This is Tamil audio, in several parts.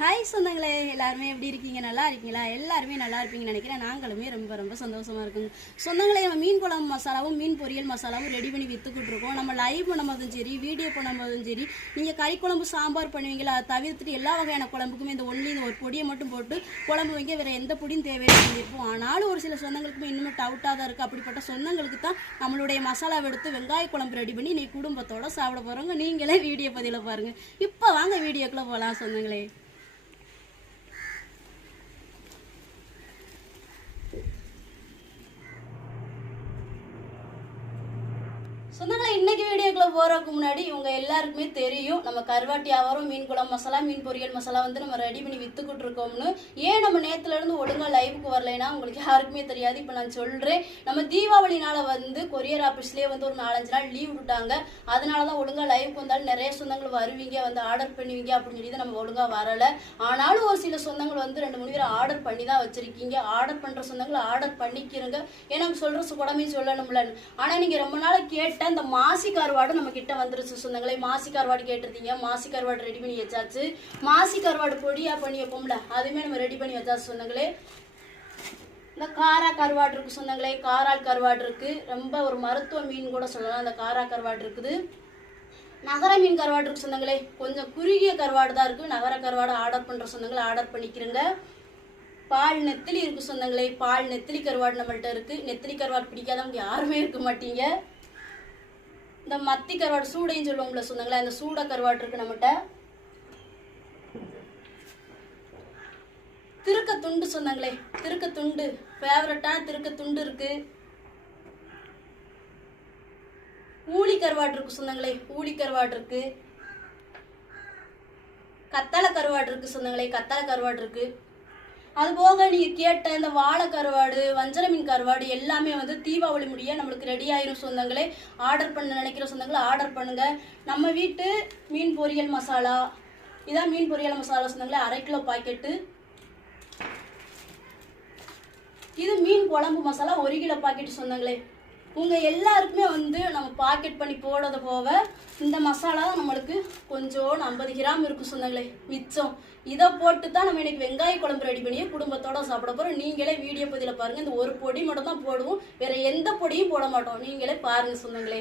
ஹாய் சொந்தங்களே, எல்லாருமே எப்படி இருக்கீங்க? நல்லா இருக்கீங்களா? எல்லாருமே நல்லா இருப்பீங்கன்னு நினைக்கிறேன். நாங்களுமே ரொம்ப ரொம்ப சந்தோஷமாக இருக்குங்க. சொந்தங்களே, நம்ம மீன் குழம்பு மசாலாவும் மீன் பொரியல் மசாலாவும் ரெடி பண்ணி விற்றுக்கிட்டு இருக்கோம். நம்ம லைவ் பண்ணும்போதும் சரி, வீடியோ பண்ணும்போதும் சரி, நீங்கள் கறி குழம்பு சாம்பார் பண்ணுவீங்களா, அதை தவிர்த்துட்டு எல்லா வகையான குழம்புக்குமே இந்த ஒரு பொடியை மட்டும் போட்டு குழம்பு வைங்க, வேறு எந்த பொடியும் தேவையில்லை செஞ்சிருப்போம். ஆனாலும் ஒரு சில சொந்தங்களுக்குமே இன்னுமே டவுட்டாக தான் இருக்குது. அப்படிப்பட்ட சொந்தங்களுக்கு தான் நம்மளுடைய மசாலாவை எடுத்து வெங்காய குழம்பு ரெடி பண்ணி நீ குடும்பத்தோடு சாப்பிட போகிறவங்க. நீங்களே வீடியோ பதிவில் பாருங்கள். இப்போ வாங்க வீடியோக்குள்ளே போகலாம் சொந்தங்களே. சொந்தங்களை, இன்னைக்கு வீடியோக்குள்ள போறதுக்கு முன்னாடி இவங்க எல்லாருக்குமே தெரியும் நம்ம கருவாட்டி வியாபாரம், மீன் குழம்பு மசாலா, மீன் பொரியல் மசாலா வந்து நம்ம ரெடி பண்ணி வித்துக்கிட்டு இருக்கோம்னு. ஏன் நம்ம நேத்துல இருந்து ஒழுங்கா லைவுக்கு வரலைன்னா உங்களுக்கு யாருக்குமே தெரியாது. இப்போ நான் சொல்றேன், நம்ம தீபாவளி நாள வந்து கொரியர் ஆபீஸ்லயே வந்து ஒரு 4-5 நாள் லீவ் விட்டுட்டாங்க. அதனாலதான் ஒழுங்கா லைவுக்கு வந்தாலும் நிறைய சொந்தங்கள் வருவீங்க, வந்து ஆர்டர் பண்ணுவீங்க அப்படின்னு சொல்லி நம்ம ஒழுங்கா வரல. ஆனாலும் ஒரு சில சொந்தங்கள் வந்து 2-3 பேர் ஆர்டர் பண்ணி தான் வச்சிருக்கீங்க. ஆர்டர் பண்ற சொந்தங்கள் ஆர்டர் பண்ணிக்கிறங்க. ஏன்னா சொல்ற உடம்பே சொல்லணும்ல. ஆனா நீங்க ரொம்ப நாள் கேட்ட இந்த மாசி கருவாடு நம்ம கிட்ட வந்துருச்சு சொந்தங்களே. மாசி கருவாடு கேட்டிருந்தீங்க, மாசி கருவாடு ரெடி பண்ணி வச்சாச்சு. மாசி கருவாடு பொடியா பண்ணி வைப்போம்ல, அதுவுமே நம்ம ரெடி பண்ணி வச்சாச்சு சொந்தங்களே. இந்த காரா கருவாடு இருக்கு சொந்தங்களே, காரால் கருவாடு இருக்கு. ரொம்ப ஒரு மருத்துவ மீன் கூட சொல்லலாம். அந்த காரா கருவாடு இருக்குது. நகர மீன் கருவாடு இருக்கு சொந்தங்களே. கொஞ்சம் குறுகிய கருவாடு தான் இருக்கு. நகர கருவாடு ஆர்டர் பண்ற சொந்தங்களை ஆர்டர் பண்ணிக்கிறங்க. பால் நெத்திலி இருக்கு சொந்தங்களே. பால் நெத்திலி கருவாடு நம்மள்ட்ட இருக்கு. நெத்திலி கருவாடு பிடிக்காதவங்க யாருமே இருக்க மாட்டீங்க. இந்த மத்தி கருவாடு சூடைன்னு சொல்லுவோம்ல சொந்தங்களே, அந்த சூட கருவாடு இருக்கு நம்மகிட்ட. திருக்க துண்டு சொந்தங்களே, திருக்க துண்டு ஃபேவரட்டான திருக்க துண்டு இருக்கு. ஊளி கருவாடு இருக்கு சொந்தங்களே, ஊளி கருவாடு இருக்கு. கத்தாழை கருவாடு இருக்கு சொந்தங்களே, கத்தாழை கருவாடு இருக்கு. அது போக நீங்க கேட்ட இந்த வாழை கருவாடு, வஞ்சர மீன் கருவாடு எல்லாமே வந்து தீபாவளி முடிய நம்மளுக்கு ரெடி ஆயிரும் சொந்தங்களே. ஆர்டர் பண்ண நினைக்கிற சொந்தங்களை ஆர்டர் பண்ணுங்க. நம்ம வீட்டு மீன் பொரியல் மசாலா இதான் மீன் பொரியல் மசாலா சொந்தங்களே, 1/2 கிலோ பாக்கெட்டு. இது மீன் குழம்பு மசாலா 1 கிலோ பாக்கெட் சொந்தங்களே. உங்க எல்லாருக்குமே வந்து நம்ம பாக்கெட் பண்ணி போடுறது போக இந்த மசாலா நம்மளுக்கு கொஞ்சம் 50 கிராம் இருக்கும் சொந்தங்களே மிச்சம். இதை போட்டு தான் நம்ம இன்னைக்கு வெங்காய குழம்பு ரெடி பண்ணி குடும்பத்தோட சாப்பிட போறோம். நீங்களே வீடியோ பதில பாருங்க. இந்த ஒரு பொடி மட்டும் தான் போடுவோம், வேற எந்த பொடியும் போட மாட்டோம். நீங்களே பாருங்க சொந்தங்களே.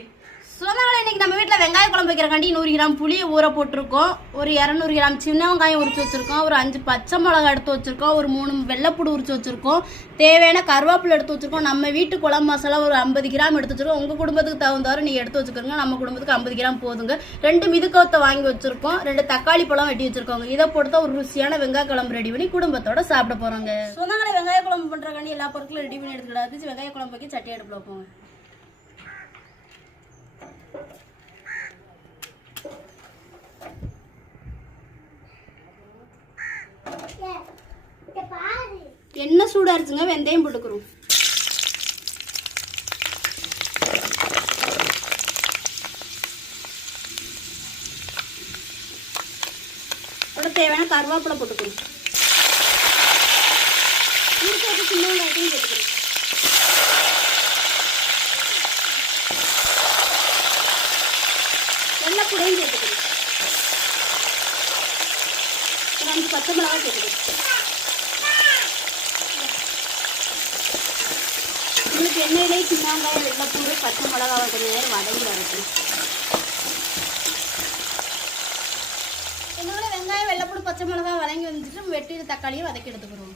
சொந்தங்களே, இன்னைக்கு நம்ம வீட்டில் வெங்காய குழம்பு வைக்கிறக்காண்டி 100 கிராம் புளியை ஊற போட்டிருக்கோம். ஒரு 200 கிராம் சின்ன வெங்காயம் உரிச்சு வச்சிருக்கோம். ஒரு 5 பச்சை மிளகாய் எடுத்து வச்சிருக்கோம். ஒரு 3 வெள்ளைப்பூடு உரிச்சு வச்சிருக்கோம். தேவையான கருவேப்பிலை எடுத்து வச்சிருக்கோம். நம்ம வீட்டு குழம்பு மசாலா ஒரு 50 கிராம் எடுத்து வச்சிருக்கோம். உங்க குடும்பத்துக்கு தகுந்தவரை நீங்க எடுத்து வச்சுக்கோங்க. நம்ம குடும்பத்துக்கு 50 கிராம் போதுங்க. 2 மிதுக்கவத்தை வாங்கி வச்சிருக்கோம். 2 தக்காளி பழம் வெட்டி வச்சிருக்கோங்க. இதை போட்டு ஒரு ருசியான வெங்காய குழம்பு ரெடி பண்ணி குடும்பத்தோட சாப்பிட போறோங்க. சொந்தங்களே, வெங்காய குழம்பு பண்றக்காண்டி எல்லா பொருட்களும் ரெடி பண்ணி எடுத்துக்கிட்டாச்சு. வெங்காய குழம்பு வைக்க சட்டி அடுப்புல வைப்போங்க. எண்ணெய் சூடா இருந்துச்சுங்க, வெந்தயம் போட்டுக்கிறோம். தேவையான கருவேப்பிலை போட்டுக்கிறோம். சின்ன வெங்காயத்தையும் போட்டுக்கிறோம். வெள்ளைப்பூடையும் போட்டுக்கிறோம். 2 பச்சை மிளகாய் போட்டுக்கிறோம். உங்களுக்கு எண்ணெயிலே சின்ன வெங்காயம், வெள்ளைப்பூடு, பச்சை மிளகாவை கொஞ்சம் நேரம் வதங்கி வரட்டும். என்னோட வெங்காயம், வெள்ளைப்பூடு, பச்சை மிளகாய் வதங்கி வந்துட்டு வெட்டி தக்காளியை வதக்கி எடுத்துக்கிறோம்.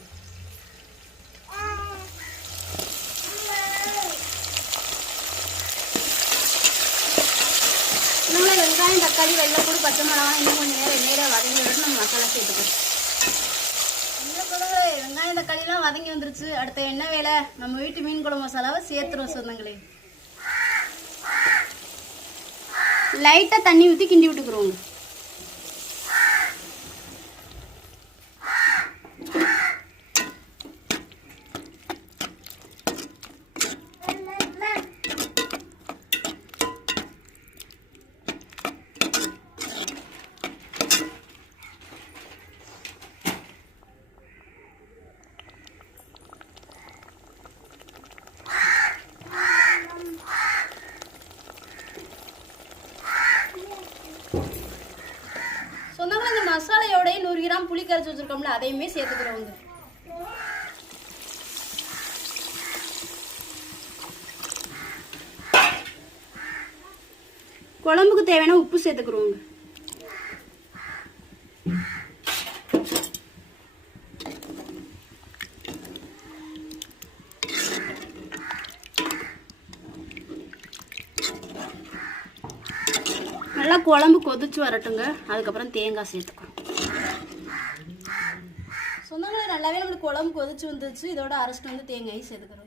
இன்னும் வெங்காயம், தக்காளி, வெள்ளைப்பூடு, பச்சை மிளகாய் இன்னும் கொஞ்சம் நேரம் எண்ணெயில வதங்கி விட்டு நம்ம மசாலா சேர்த்துக்கிறோம். வெங்காயம் தக்காளிலாம் வதங்கி வந்துருச்சு. அடுத்த என்ன வேலை, நம்ம வீட்டு மீன் குழம்பு மசாலாவை சேர்த்துறோம் சொந்தங்களே. லைட்டா தண்ணி ஊற்றி கிண்டி விட்டுக்கிறோங்க. புளி கரைச்சி வச்சிருக்கோம்ல அதையுமே சேர்த்துக்கிறோங்க. குழம்புக்கு தேவையான உப்பு சேர்த்துக்கிறோங்க. நல்லா குழம்பு கொதிச்சு வரட்டுங்க. அதுக்கப்புறம் தேங்காய் சேர்த்துக்கிறோம். சொந்தங்களே நல்லாவே நம்மளுக்கு குழம்பு கொதிச்சு வந்துச்சு. இதோட அரைச்சிட்டு வந்து தேங்காயும் சேர்த்துக்கிறோம்.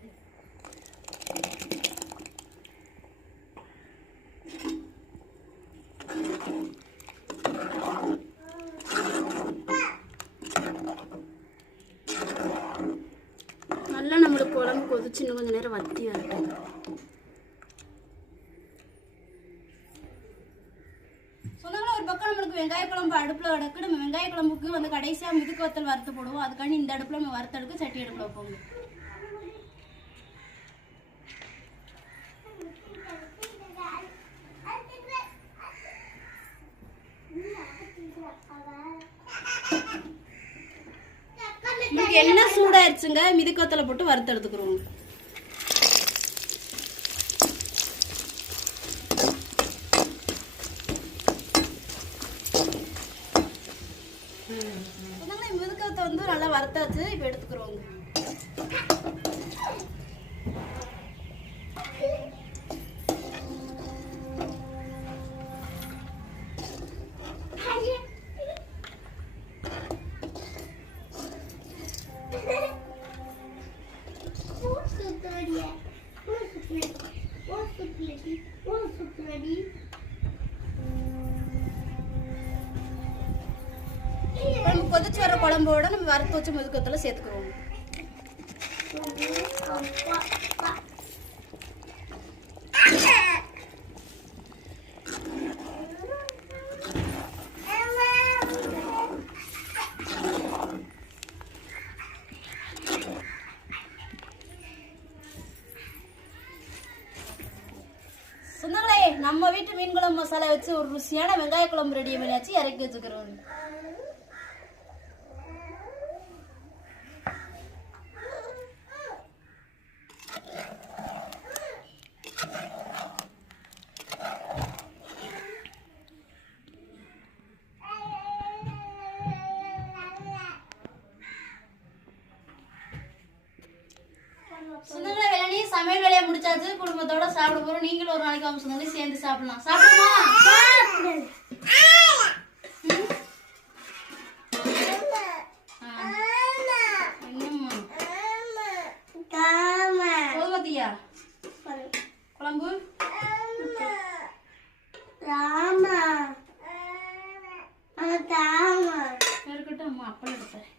நல்லா நம்மளுக்கு குழம்பு கொதிச்சு இன்னும் கொஞ்சம் நேரம் வத்தி வரட்டும். ஒரு பக்கம் நம்மளுக்கு வெங்காய குழம்பு அடுப்புல கிடக்கு. நம்ம வெங்காய குழம்புக்கு வந்து கடைசியா மிதுக்கு வத்தல் வறுத்து போடுவோம். அதுக்காண்டி இந்த அடுப்புல நம்ம வறுத்தடுக்கு சட்டி அடுப்புல வைப்போம். என்ன சூடாயிருச்சுங்க. மிதுக்கு வத்தலை போட்டு வறுத்து எடுத்துக்கிறோம். மிதுக்கத்தை வந்து நல்லா வறுத்தாச்சு. இப்ப எடுத்துக்கிறோங்க. கொதிச்சு வர குழம்போட நம்ம வறுத்து வச்சு முதுக்கத்துல சேர்த்துக்கிறோம். சொன்னாங்களே நம்ம வீட்டு மீன் குழம்பு மசாலா வச்சு ஒரு ருசியான வெங்காய குழம்பு ரெடி பண்ணியாச்சு. இறக்கி வச்சுக்கிறோம். சொந்தங்களே வேணி சமையல் வேலையை முடிச்சாச்சு. குடும்பத்தோட சாப்பிட போறோம். நீங்களும் ஒரு நாளைக்கு அவங்க சொந்தங்களே சேர்ந்து சாப்பிடலாம். சாப்பிடுமா? போதுமத்தியா குழம்பு இருக்கட்டும். அம்மா அப்பளம் எடுத்தேன்.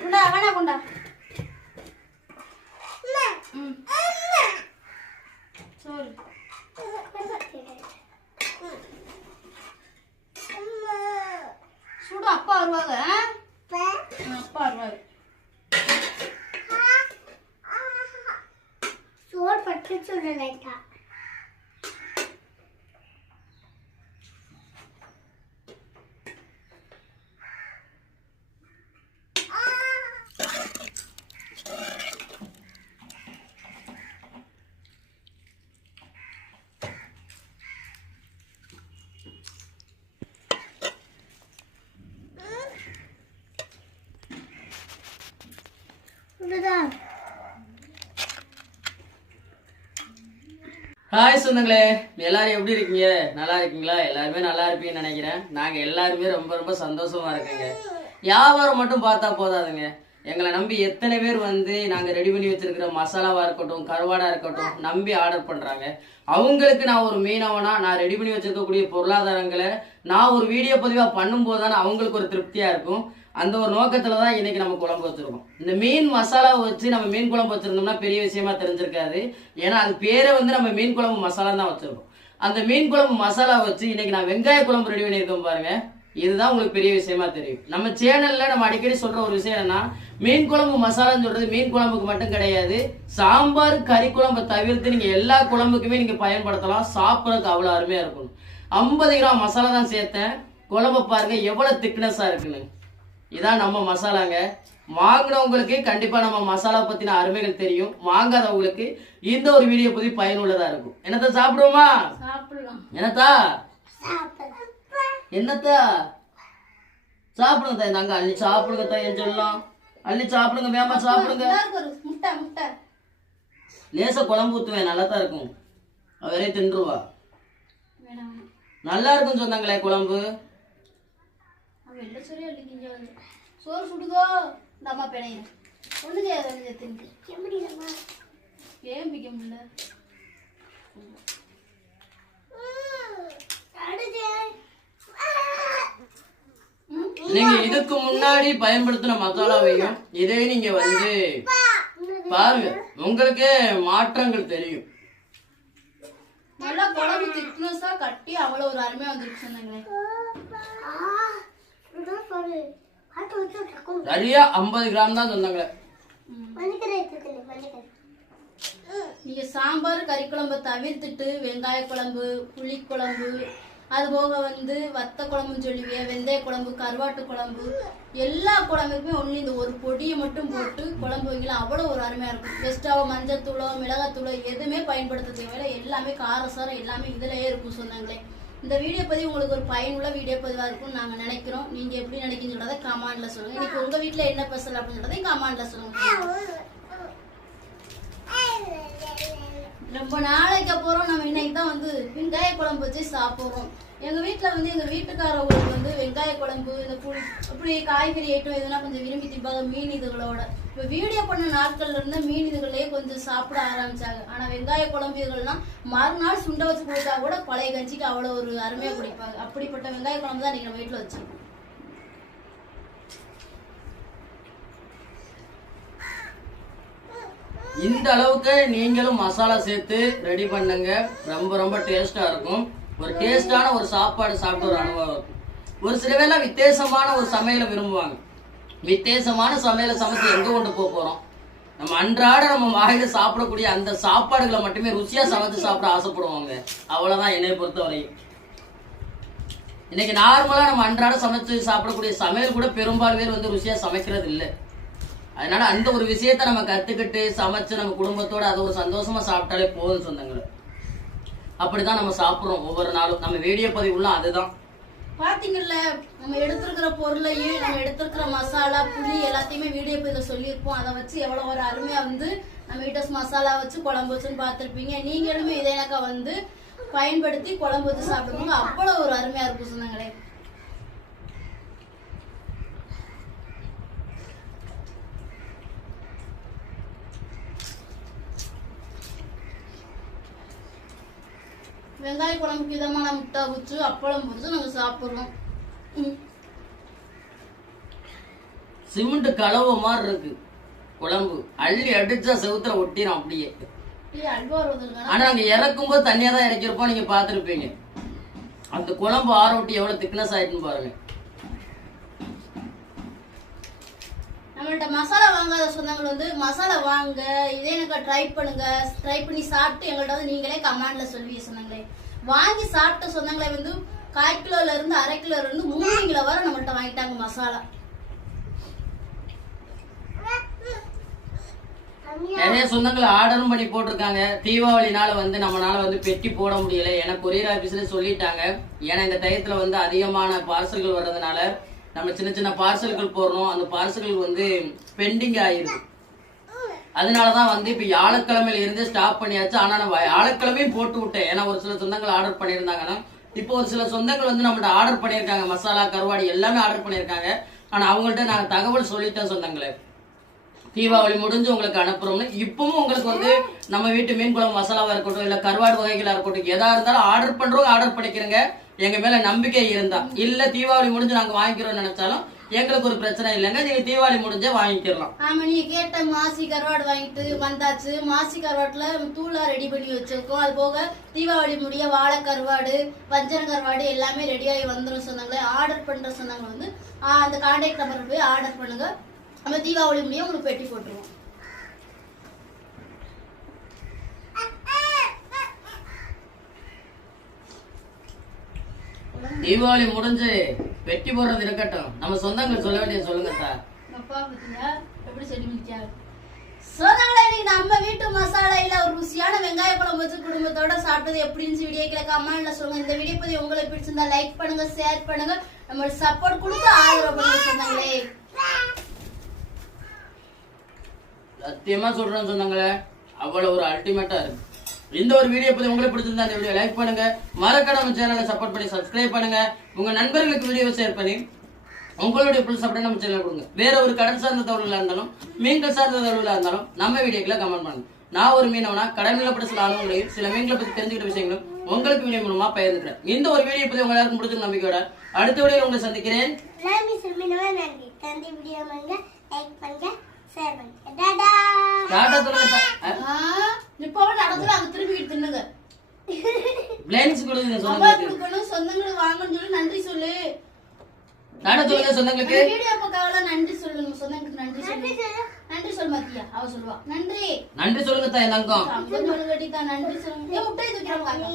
குண்டா வேணா குண்டா. சோறு சுடு. அப்பா வருவாங்க. அப்பா வருவாங்க. சோறு பட்டு சொல்லலைட்டா. ஹாய் சொந்தங்களே, எல்லாரும் எப்படி இருக்கீங்க? நல்லா இருக்கீங்களா? எல்லாருமே நல்லா இருப்பீங்கன்னு நினைக்கிறேன். நாங்கள் எல்லாருமே ரொம்ப ரொம்ப சந்தோஷமா இருக்குங்க. வியாபாரம் மட்டும் பார்த்தா போதாதுங்க. எங்களை நம்பி எத்தனை பேர் வந்து நாங்கள் ரெடி பண்ணி வச்சிருக்கிற மசாலாவாக இருக்கட்டும், கருவாடாக இருக்கட்டும் நம்பி ஆர்டர் பண்ணுறாங்க. அவங்களுக்கு நான் ஒரு மீனவனா நான் ரெடி பண்ணி வச்சிருக்கக்கூடிய பொருளாதாரங்களை நான் ஒரு வீடியோ பதிவாக பண்ணும்போது தானே அவங்களுக்கு ஒரு திருப்தியாக இருக்கும். அந்த ஒரு நோக்கத்துல தான் இன்னைக்கு நம்ம குழம்பு வச்சிருக்கோம். இந்த மீன் மசாலாவை வச்சு நம்ம மீன் குழம்பு வச்சிருந்தோம்னா பெரிய விஷயமா தெரிஞ்சிருக்காது. ஏன்னா அது பேரை வந்து நம்ம மீன் குழம்பு மசாலா தான் வச்சிருக்கோம். அந்த மீன் குழம்பு மசாலா வச்சு இன்னைக்கு நான் வெங்காய குழம்பு ரெடி பண்ணியிருக்கோம் பாருங்க. இதுதான் உங்களுக்கு பெரிய விஷயமா தெரியும். நம்ம சேனல்ல நம்ம அடிக்கடி சொல்ற ஒரு விஷயம் என்னன்னா, மீன் குழம்பு மசாலான்னு சொல்றது மீன் குழம்புக்கு மட்டும் கிடையாது. சாம்பார் கறி குழம்பை தவிர்த்து நீங்க எல்லா குழம்புக்குமே நீங்க பயன்படுத்தலாம். சாப்பிடறதுக்கு அவ்வளவு அருமையா இருக்கும். 50 கிராம் மசாலா தான் சேர்த்தேன். குழம்பு பாருங்க எவ்வளவு திக்னஸா இருக்குன்னு. இதான் நம்ம மசாலாங்க. வாங்கினவங்களுக்கு கண்டிப்பா நம்ம மசாலா பத்தின அருமைகள் தெரியும். வாங்காதவங்களுக்கு இந்த ஒரு வீடியோ பத்தி பயனுள்ளதா இருக்கும். என்னத்தா சாப்பிடுவோமா? சாப்பிடலாம். என்னத்தா என்னத்தா சாப்பிடுங்க தான். நாங்க அள்ளி சாப்பிடுங்க தான். ஏன் சொல்லலாம் அள்ளி சாப்பிடுங்க. வேமா சாப்பிடுங்க. முட்டை முட்டை லேசா குழம்பு ஊத்துவேன். நல்லா தான் இருக்கும். அவரே தின்றுவா. நல்லா இருக்கும் சொன்னாங்களே குழம்பு. சோறு சுடுதோ நம்ம பிணைய ஒண்ணு செய்யாது. ஏன் பிக்க முடியல? நீங்க இதுக்கு முன்னாடி பயன்படுத்தின மசாலாவையும் இதே நீங்க வந்து பாருங்க, உங்களுக்கே மாற்றங்கள் தெரியும். நல்லா குழம்பு திக்னஸா கட்டி அவ்வளவு ஒரு அருமையா வந்துருக்கு சொன்னாங்களே. சரியா 50 கிராம் தான் சொன்னாங்களே. நீங்க சாம்பார் கறி குழம்பை தவிர்த்துட்டு வெங்காய குழம்பு, புளி குழம்பு, அது போக வந்து வத்த குழம்புன்னு சொல்லுவிய, வெந்தய குழம்பு, கருவாட்டு குழம்பு, எல்லா குழம்புக்குமே ஒண்ணு இந்த ஒரு பொடியை மட்டும் போட்டு குழம்பு வைக்கலாம். அவ்வளவு ஒரு அருமையா இருக்கும். பெஸ்டாவோ மஞ்சத்தூளோ மிளகாத்தூளோ எதுவுமே பயன்படுத்த தேவையில்லை. எல்லாமே காரசாரம் எல்லாமே இதுலயே இருக்கும் சொன்னாங்களே. இந்த வீடியோ பதிவு உங்களுக்கு ஒரு பயனுள்ள வீடியோ பதிவா இருக்கும்னு நாங்க நினைக்கிறோம். நீங்க எப்படி நினைக்கிறீங்கன்றத கமெண்ட்ல சொல்லுங்க. இன்னைக்கு உங்க வீட்டுல என்ன ஸ்பெஷல் அப்படின்றத கமெண்ட்ல சொல்லுங்க. ரொம்ப நாளைக்கு அப்புறம் நம்ம இன்னைக்கு தான் வந்து வெங்காய குழம்பு வச்சு சாப்பிடுறோம். எங்க வீட்டுல வந்து எங்க வீட்டுக்காரவங்களுக்கு வந்து வெங்காய குழம்பு, இந்த புளி இப்படி காய்கறி ஐட்டம் எதுனா கொஞ்சம் விரும்பி திப்பாங்க மீன் இதுகளோட. இப்ப வீடியோ பண்ண நாட்கள்ல இருந்து மீன் இதுகளையே கொஞ்சம் சாப்பிட ஆரம்பிச்சாங்க. ஆனா வெங்காய குழம்பு இதுகள்லாம் மறுநாள் சுண்ட வச்சு கொடுத்தா கூட பழைய கஞ்சிக்கு அவ்வளவு ஒரு அருமையா குடிப்பாங்க. அப்படிப்பட்ட வெங்காய குழம்பு தான் இன்னைக்கு நம்ம வீட்டுல வச்சிருக்கோம். இந்த அளவுக்கு நீங்களும் மசாலா சேர்த்து ரெடி பண்ணுங்க. ரொம்ப ரொம்ப டேஸ்டா இருக்கும். ஒரு டேஸ்டான ஒரு சாப்பாடு சாப்பிட்ட ஒரு அனுபவம் இருக்கும். ஒரு சில பேர்லாம் வித்தியாசமான ஒரு சமையலை விரும்புவாங்க. வித்தியாசமான சமையலை சமைச்சு எங்க கொண்டு போறோம்? நம்ம அன்றாட நம்ம வாயில சாப்பிடக்கூடிய அந்த சாப்பாடுகளை மட்டுமே ருசியா சமைச்சு சாப்பிட ஆசைப்படுவாங்க. அவ்வளவுதான் என்னை பொறுத்தவரையும். இன்னைக்கு நார்மலா நம்ம அன்றாட சமைச்சு சாப்பிடக்கூடிய சமையல் கூட பெரும்பாலும் பேர் வந்து ருசியா சமைக்கிறது இல்லை. அதனால அந்த ஒரு விஷயத்த நம்ம கத்துக்கிட்டு சமைச்சு நம்ம குடும்பத்தோட அதை ஒரு சந்தோஷமா சாப்பிட்டாலே போதும் சொந்தங்களை. அப்படிதான் நம்ம சாப்பிடுறோம் ஒவ்வொரு நாளும். நம்ம வீடியோ பதிவுள்ள அதுதான் பாத்தீங்கல்ல. நம்ம எடுத்திருக்கிற பொருளையும் நம்ம எடுத்திருக்கிற மசாலா புளி எல்லாத்தையுமே வீடியோ பதிவுல சொல்லியிருப்போம். அதை வச்சு எவ்வளவு ஒரு அருமையா வந்து நம்ம வீட்டு மசாலா வச்சு குழம்பு வச்சுன்னு பார்த்திருப்பீங்க. நீங்களுமே இதே எனக்கு வந்து பயன்படுத்தி குழம்பு வச்சு சாப்பிடுவாங்க. அவ்வளவு ஒரு அருமையா இருக்கும் சொன்னாங்களே. வெங்காய குழம்புக்கு விதமான முட்டை வச்சு அப்பளம் பொரிச்சு நாங்க சாப்பிடுறோம். சிமெண்ட் கலவை மாதிரி இருக்கு குழம்பு. அள்ளி அடிச்சா செவுத்துல ஒட்டிடும் அப்படியே. ஆனா நாங்க இறக்கும் போது தண்ணியா தான் இறக்கிருப்போம். நீங்க பாத்துருப்பீங்க அந்த குழம்பு ஆற ஒட்டி எவ்வளவு திக்னஸ் ஆயிட்டுன்னு பாருங்க. நம்மள்ட்ட மசாலா வாங்காத சொந்தங்கள் வந்து மசாலா வாங்க இதே எனக்கு ட்ரை பண்ணுங்க. ட்ரை பண்ணி சாப்பிட்டு எங்கள்கிட்ட வந்து நீங்களே கமெண்ட்ல சொல்லுவீங்க சொன்னாங்களே. வாங்கி சாப்பிட்ட சொந்தங்களை வந்து 1/4 கிலோல இருந்து 1/2 கிலோல இருந்து 3 கிலோ வரை நம்மள்ட்ட வாங்கிட்டாங்க மசாலா. நிறைய சொந்தங்களை ஆர்டரும் பண்ணி போட்டிருக்காங்க. தீபாவளினால வந்து நம்மளால வந்து பெட்டி போட முடியல. ஏன்னா கொரியர் ஆபீஸ்ல சொல்லிட்டாங்க. ஏன்னா இந்த டயத்துல வந்து அதிகமான பார்சல்கள் வர்றதுனால நம்ம சின்ன சின்ன பார்சல்கள் போடுறோம். அந்த பார்சல்கள் வந்து பெண்டிங் ஆயிருக்கு. அதனாலதான் வந்து இப்ப வியாழக்கிழமையில இருந்து ஸ்டாப் பண்ணியாச்சு. ஆனா நான் வியாழக்கிழமையும் போட்டு விட்டேன். ஏன்னா ஒரு சில சொந்தங்கள் ஆர்டர் பண்ணியிருந்தாங்கன்னா இப்போ ஒரு சில சொந்தங்கள் வந்து நம்மகிட்ட ஆர்டர் பண்ணியிருக்காங்க. மசாலா கருவாடி எல்லாமே ஆர்டர் பண்ணியிருக்காங்க. ஆனா அவங்கள்ட்ட நாங்க தகவல் சொல்லிட்டேன் சொந்தங்களே. தீபாவளி முடிஞ்சு உங்களுக்கு அனுப்புறோம்னு. இப்பவும் உங்களுக்கு வந்து நம்ம வீட்டு மீன் குழம்பு மசாலாவா இருக்கட்டும் இல்ல கருவாடு வகைகளா இருக்கட்டும் எதா இருந்தாலும் ஆர்டர் பண்றவங்க ஆர்டர் பண்ணிக்கிறங்க. எங்க மேல நம்பிக்கை இருந்தா. இல்ல தீபாவளி முடிஞ்சு நாங்க வாங்கிக்கிறோம்னு நினைச்சாலும் எங்களுக்கு ஒரு பிரச்சனை இல்லைங்க. நீங்க தீபாவளி முடிஞ்சே வாங்கிக்கலாம். ஆமா, நீங்க கேட்ட மாசி கருவாடு வாங்கிட்டு வந்தாச்சு. மாசி கருவாட்டுல தூளா ரெடி பண்ணி வச்சிருக்கோம். அது போக தீபாவளி முடிய வாழை கருவாடு, வஞ்சரம் கருவாடு எல்லாமே ரெடியாகி வந்துடும் சொன்னாங்களே. ஆர்டர் பண்ற சொன்னாங்க வந்து அந்த கான்டாக்ட் நம்பர் போய் ஆர்டர் பண்ணுங்க. நம்ம தீபாவளி முடியும் உங்களுக்கு பெட்டி போட்டுருவோம். தீபாவளி முடிஞ்சு வெட்டி போடுறது இருக்கட்டும், நம்ம சொந்தங்கள் சொல்ல வேண்டிய சொல்லுங்க சார். அப்பா பாத்தீங்களா எப்படி செடி மிதிக்கா. சொந்தங்களே, இன்னைக்கு நம்ம வீட்டு மசாலையில ஒரு ருசியான வெங்காய குழம்பு வச்சு குடும்பத்தோட சாப்பிட்டது எப்படின்னு வீடியோக்களை கமெண்ட்ல சொல்லுங்க. இந்த வீடியோ பத்தி உங்களுக்கு பிடிச்சிருந்தா லைக் பண்ணுங்க, ஷேர் பண்ணுங்க, நம்ம சப்போர்ட் கொடுத்து ஆதரவு பண்ணுங்க சொந்தங்களே. சத்தியமா சொல்றேன் சொந்தங்களே, அவ்வளவு ஒரு அல்டிமேட்டா இருக்கு. இந்த ஒரு வீடியோ பத்தி உங்களுக்கு பிடிச்சிருந்தா இந்த வீடியோ லைக் பண்ணுங்க, மறக்காம நம்ம சேனலை சப்போர்ட் பண்ணி சப்ஸ்கிரைப் பண்ணுங்க, உங்க நண்பர்களுக்கு வீடியோ ஷேர் பண்ணி உங்களுடைய ஃபுல் சப்போர்ட் நம்ம சேனல் கொடுங்க. வேற ஒரு கடல் சார்ந்த தகவலா இருந்தாலும் மீன்கள் சார்ந்த தகவலா இருந்தாலும் நம்ம வீடியோக்களை கமெண்ட் பண்ணுங்க. நான் ஒரு மீனவனா கடல்ல பட்ட சில அனுபவங்களையும் சில மீன்களை பத்தி தெரிஞ்சுக்கிட்ட விஷயங்களும் உங்களுக்கு வீடியோ மூலமா பகிர்ந்துக்கிறேன். இந்த ஒரு வீடியோ பத்தி உங்க எல்லாருக்கும் பிடிச்ச நம்பிக்கையோட அடுத்த வீடியோ உங்களை சந்திக்கிறேன். டாடா சொல்லுங்க. இப்போ நடத்துல அங்க திரும்பிக்கிட்டு தின்னுங்க. பிளேன்ஸ் கொடுங்க சொந்தங்களுக்கு வாங்கன்னு சொல்லி நன்றி சொல்லு. டாடா சொல்லுங்க சொந்தங்களுக்கு. வீடியோ பார்க்கவல நன்றி சொல்லுங்க சொந்தங்களுக்கு. நன்றி சொல்லு. நன்றி சொல் மத்தியா. அவ சொல்வா நன்றி. நன்றி சொல்லுங்க தாய் தங்கம். கொஞ்சம் கட்டி தான் நன்றி சொல்லுங்க. முட்டை தூக்கிறாங்க.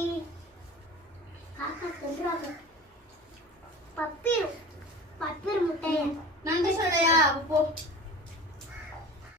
காக்கா காக்கா